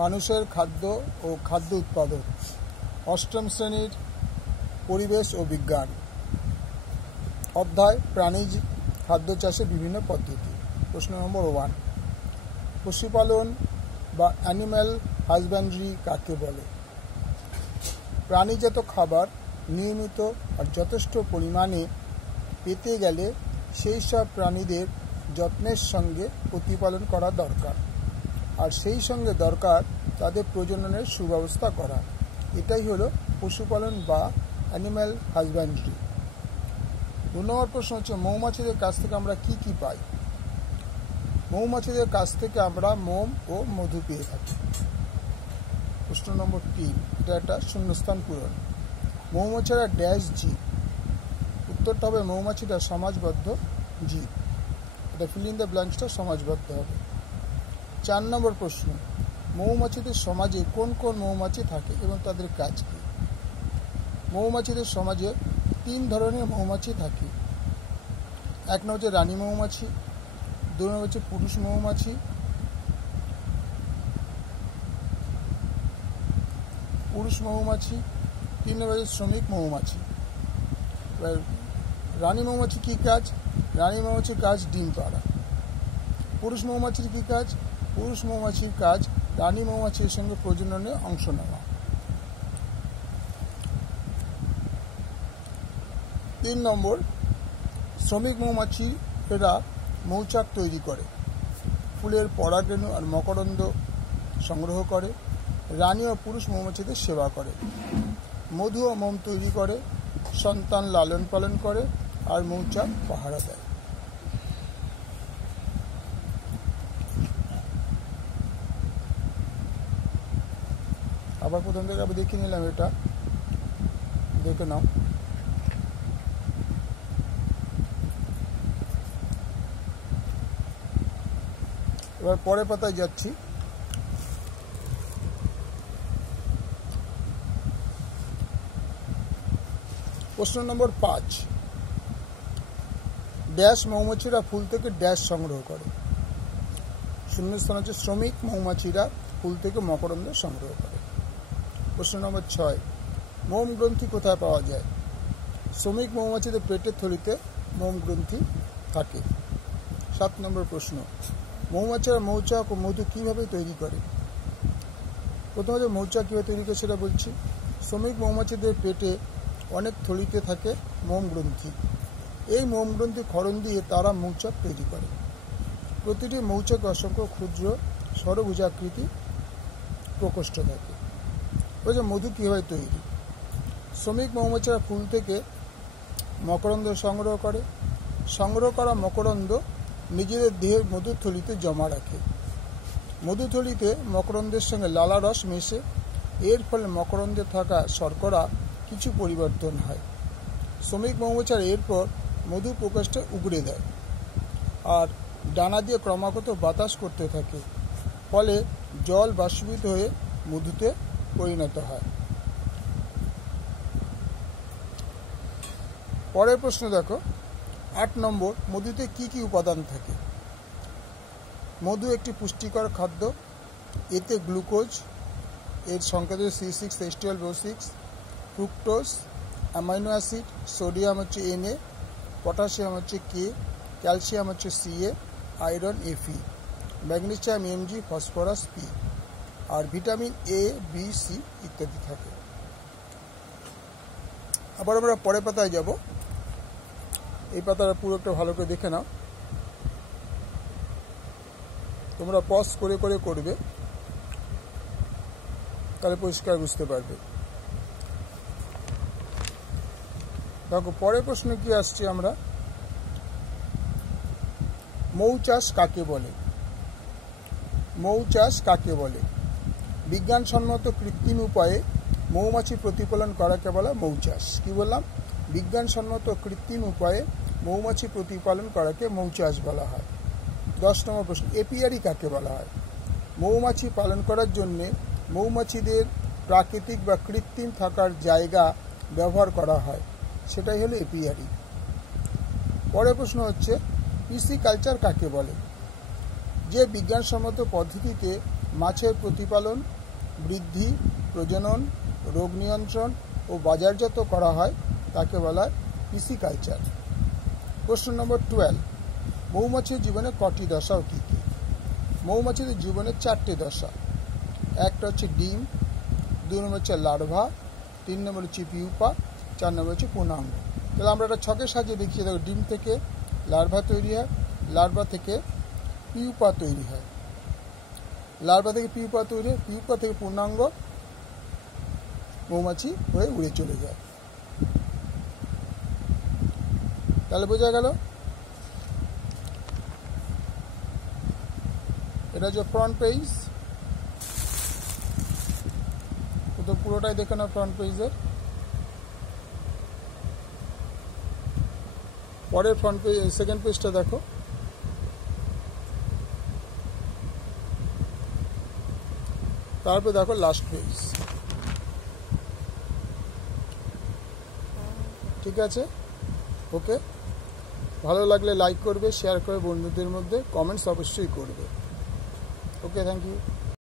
মানুষের খাদ্য ও খাদ্য উৎপাদন। অষ্টম শ্রেণীর পরিবেশ ও বিজ্ঞান অধ্যায় প্রাণীজ খাদ্য চাষের বিভিন্ন পদ্ধতি। প্রশ্ন নম্বর 1, পশুপালন বা অ্যানিম্যাল হাজব্যান্ডারি কাকে বলে? প্রাণীজাত খাবার নিয়মিত আর যথেষ্ট পরিমাণে পেতে গেলে সেই সব প্রাণীদের যত্নের সঙ্গে প্রতিপালন করা দরকার, আর সেই সঙ্গে দরকার তাদের প্রজননের সুব্যবস্থা করা। এটাই হলো পশুপালন বা অ্যানিম্যাল হাজব্যান্ডারি। 2 নম্বর প্রশ্ন হচ্ছে, মৌমাছিদের কাছ থেকে আমরা কি কি পাই? মৌমাছিদের কাছ থেকে আমরা মোম ও মধু পেয়ে থাকি। প্রশ্ন নম্বর 3, এটা একটা শূন্যস্থান পূরণ। মৌমাছিরা ড্যাশ জীব? উত্তরটা হবে মৌমাছিরা সমাজবদ্ধ জীব। এটা ফিল ইন দ্য ব্ল্যাঙ্কসটা সমাজবদ্ধ হবে। 4 নম্বর প্রশ্ন, মৌমাছিদের সমাজে কোন কোন মৌমাছি থাকে এবং তাদের কাজ কী? মৌমাছিদের সমাজে 3 ধরনের মৌমাছি থাকে। 1 নম্বর হচ্ছে রানী মৌমাছি, 2 নম্বর হচ্ছে পুরুষ মৌমাছি, 3 নম্বর হচ্ছে শ্রমিক মৌমাছি। রানী মৌমাছি কী কাজ? রানী মৌমাছির কাজ ডিম পাড়া। পুরুষ মৌমাছির কী কাজ? পুরুষ মৌমাছির কাজ রানী মৌমাছির সঙ্গে প্রজননে অংশ নেওয়া। 3 নম্বর, শ্রমিক মৌমাছিরা মৌচাক তৈরি করে, ফুলের পরাগরেণু আর মকরন্দ সংগ্রহ করে, রানী ও পুরুষ মৌমাছিদের সেবা করে, মধু ও মোম তৈরি করে, সন্তান লালন পালন করে আর মৌচাক পাহারা দেয়। আবার প্রথম থেকে আবার দেখে নিলাম, এটা দেখে নাও। এবার পরের পাতায় যাচ্ছি। প্রশ্ন নম্বর 5, ড্যাশ মৌমাছিরা ফুল থেকে ড্যাশ সংগ্রহ করে? শূন্যস্থান হচ্ছে শ্রমিক মৌমাছিরা ফুল থেকে মকরন্দ সংগ্রহ করে। প্রশ্ন নম্বর 6, মোম গ্রন্থি কোথায় পাওয়া যায়? শ্রমিক মৌমাছিদের পেটের থলিতে মোম গ্রন্থি থাকে। 7 নম্বর প্রশ্ন, মৌমাছিরা মৌচাক ও মধু কীভাবে তৈরি করে? প্রথমে যে মৌচাক কীভাবে তৈরি করে সেটা বলছি। শ্রমিক মৌমাছিদের পেটে অনেক থলিতে থাকে মোম গ্রন্থি। এই মোম গ্রন্থি ক্ষরণ দিয়ে তারা মৌচাক তৈরি করে। প্রতিটি মৌচাকে অসংখ্য ক্ষুদ্র ষড়ভুজাকৃতি প্রকোষ্ঠ থাকে। বলছে মধু কীভাবে তৈরি? শ্রমিক মৌমাছিরা ফুল থেকে মকরন্দ সংগ্রহ করে। সংগ্রহ করা মকরন্দ নিজেদের দেহের মধুথলিতে জমা রাখে। মধুথলিতে মকরন্দের সঙ্গে লালা রস মেশে, এর ফলে মকরন্দে থাকা শর্করা কিছু পরিবর্তন হয়। শ্রমিক মৌমাছিরা এরপর মধু প্রকোষ্ঠে উগড়ে দেয় আর ডানা দিয়ে ক্রমাগত বাতাস করতে থাকে, ফলে জল বাষ্পীভূত হয়ে মধুতে পরিণত হয়। পরের প্রশ্ন দেখো, 8 নম্বর, মধুতে কি কি উপাদান থাকে? মধু একটি পুষ্টিকর খাদ্য। এতে গ্লুকোজ, এর সংকেত C6H12O6, fructose, amino acid, sodium হচ্ছে Na, পটাশিয়াম হচ্ছে K, ক্যালসিয়াম হচ্ছে Ca, iron Fe, magnesium Mg, phosphorus P, আর ভিটামিন A, B, C ইত্যাদি থাকে। আবার আমরা পরের পাতায় যাব। এই পাতাটা পুরো একটা ভালো করে দেখে নাও। তোমরা পজ করে করে করবে, তাহলে পরিষ্কার বুঝতে পারবে। দেখো পরের প্রশ্ন কি আসছে, আমরা মৌ চাষ কাকে বলে? মৌ চাষ কাকে বলে? বিজ্ঞানসম্মত কৃত্রিম উপায়ে মৌমাছি প্রতিপালন করাকে বলা মৌ চাষ। কি বললাম? বিজ্ঞানসম্মত কৃত্রিম উপায়ে মৌমাছি প্রতিপালন করাকে মৌ চাষ বলা হয়। 10 নম্বর প্রশ্ন, এপিয়ারি কাকে বলা হয়? মৌমাছি পালন করার জন্যে মৌমাছিদের প্রাকৃতিক বা কৃত্রিম থাকার জায়গা ব্যবহার করা হয়, সেটাই হলো এপিয়ারি। পরের প্রশ্ন হচ্ছে, পিসিকালচার কাকে বলে? যে বিজ্ঞানসম্মত পদ্ধতিতে মাছের প্রতিপালন, বৃদ্ধি, প্রজনন, রোগ নিয়ন্ত্রণ ও বাজারজাত করা হয় তাকে বলা হয় পিসিকালচার। প্রশ্ন নম্বর 12, মৌমাছির জীবনে কটি দশা ও কী কী? মৌমাছিদের জীবনে 4টে দশা। একটা হচ্ছে ডিম, 2 নম্বর হচ্ছে লার্ভা, 3 নম্বর হচ্ছে পিউপা, 4 নম্বর হচ্ছে পূর্ণাঙ্গ। তাহলে আমরা একটা ছকের সাহায্যে দেখিয়ে দেবো। ডিম থেকে লার্ভা তৈরি হয়, লার্ভা থেকে পিউপা তৈরি হয়, লার্ভা থেকে পিউপা তৈরি হয়, পিউপা থেকে পূর্ণাঙ্গ মৌমাছি হয়ে উড়ে চলে যায়। তাহলে বোঝা গেল এটা হচ্ছে ফ্রন্ট পেজ। তো পুরোটাই দেখে নাও ফ্রন্ট পেজের। পরের ফ্রন্ট পেজ, সেকেন্ড পেজটা দেখো। তারপরে দেখো লাস্ট পেজ। ঠিক আছে, ওকে। ভালো লাগলে লাইক করবে, শেয়ার করবে বন্ধুদের মধ্যে, কমেন্টস অবশ্যই করবে। ওকে, থ্যাংক ইউ।